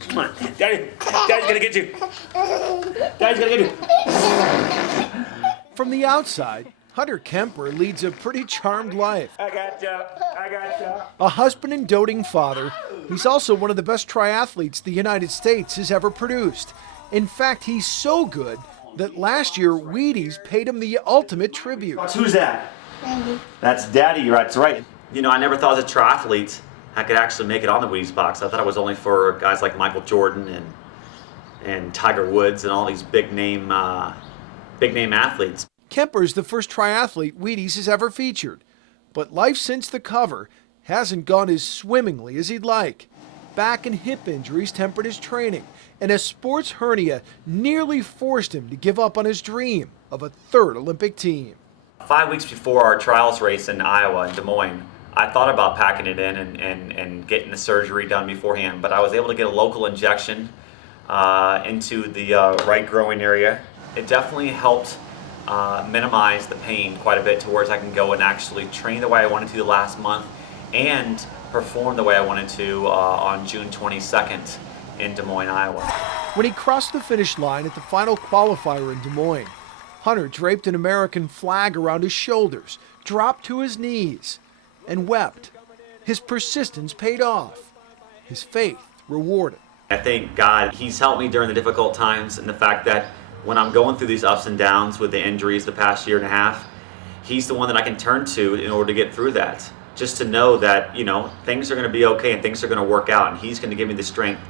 Come on. Daddy's gonna get you. Daddy's gonna get you. From the outside, Hunter Kemper leads a pretty charmed life. I got you. A husband and doting father, he's also one of the best triathletes the United States has ever produced. In fact, he's so good that last year Wheaties paid him the ultimate tribute. Who's that? Daddy. That's Daddy, that's right. You know, I never thought as a triathlete I could actually make it on the Wheaties box. I thought it was only for guys like Michael Jordan and Tiger Woods and all these big name athletes. Kemper's the first triathlete Wheaties has ever featured, but life since the cover hasn't gone as swimmingly as he'd like. Back and hip injuries tempered his training, and a sports hernia nearly forced him to give up on his dream of a third Olympic team. 5 weeks before our trials race in Iowa, in Des Moines, I thought about packing it in and getting the surgery done beforehand, but I was able to get a local injection into the right growing area. It definitely helped minimize the pain quite a bit towards I can go and actually train the way I wanted to the last month and perform the way I wanted to on June 22nd in Des Moines, Iowa. When he crossed the finish line at the final qualifier in Des Moines, Hunter draped an American flag around his shoulders, dropped to his knees, and wept. His persistence paid off. His faith rewarded. I thank God He's helped me during the difficult times, and the fact that when I'm going through these ups and downs with the injuries the past year and a half, He's the one that I can turn to in order to get through that. Just to know that, you know, things are going to be okay and things are going to work out, and He's going to give me the strength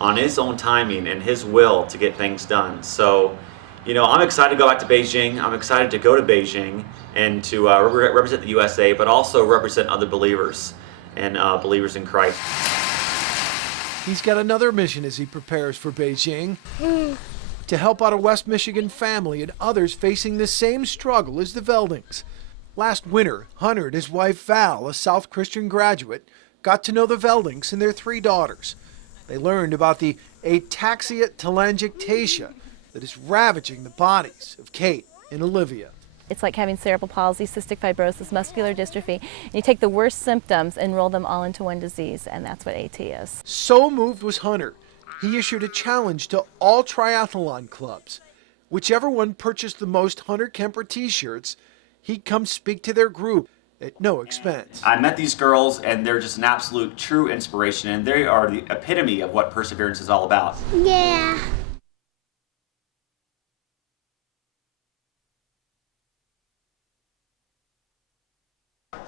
on His own timing and His will to get things done. So, you know, I'm excited to go back to Beijing. I'm excited to go to Beijing and to represent the USA, but also represent other believers and believers in Christ. He's got another mission as he prepares for Beijing, to help out a West Michigan family and others facing the same struggle as the Veldings. Last winter, Hunter and his wife Val, a South Christian graduate, got to know the Veldings and their 3 daughters. They learned about the ataxia telangiectasia that is ravaging the bodies of Kate and Olivia. It's like having cerebral palsy, cystic fibrosis, muscular dystrophy, and you take the worst symptoms and roll them all into one disease, and that's what AT is. So moved was Hunter, he issued a challenge to all triathlon clubs. Whichever one purchased the most Hunter Kemper t-shirts, he'd come speak to their group at no expense. I met these girls, and they're just an absolute true inspiration, and they are the epitome of what perseverance is all about. Yeah.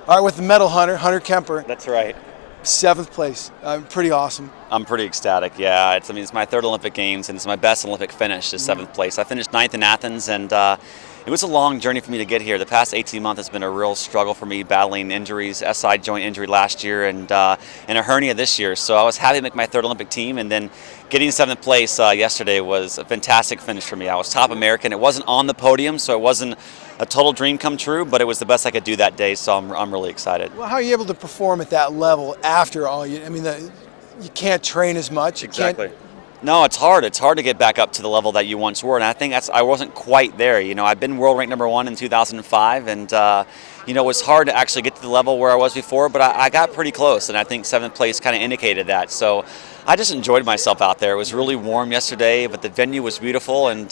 All right, with the medal, Hunter Kemper, That's right. 7th place. Pretty awesome. I'm pretty ecstatic. Yeah, it's my 3rd Olympic Games, and it's my best Olympic finish, is 7th place. I finished 9th in Athens, and it was a long journey for me to get here. The past 18 months has been a real struggle for me, battling injuries, SI joint injury last year, and a hernia this year. So I was happy to make my 3rd Olympic team, and then getting 7th place yesterday was a fantastic finish for me. I was top American. It wasn't on the podium, so it wasn't a total dream come true, but it was the best I could do that day, so I'm really excited. Well, how are you able to perform at that level after all? You can't train as much. Exactly. No, it's hard. It's hard to get back up to the level that you once were, and I think I wasn't quite there. You know, I've been world ranked #1 in 2005, and you know, it was hard to actually get to the level where I was before, but I got pretty close, and I think 7th place kind of indicated that. So I just enjoyed myself out there. It was really warm yesterday, but the venue was beautiful, and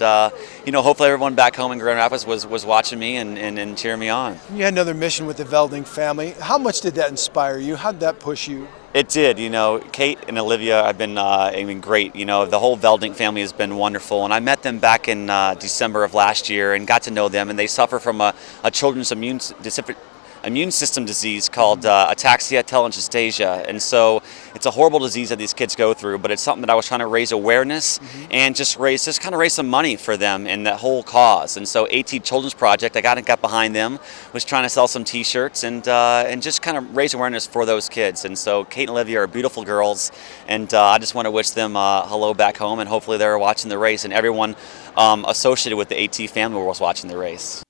you know, hopefully everyone back home in Grand Rapids was watching me and cheering me on. You had another mission with the Velding family. How much did that inspire you? How did that push you? It did. You know, Kate and Olivia have been great. You know, the whole Velding family has been wonderful, and I met them back in December of last year and got to know them, and they suffer from a children's immune system disease called ataxia telangiectasia, and so it's a horrible disease that these kids go through, but it's something that I was trying to raise awareness and just kind of raise some money for them in that whole cause. And so AT Children's Project, I got behind them, was trying to sell some t-shirts and just kind of raise awareness for those kids. And so Kate and Olivia are beautiful girls, and I just want to wish them hello back home, and hopefully they're watching the race, and everyone associated with the AT family was watching the race.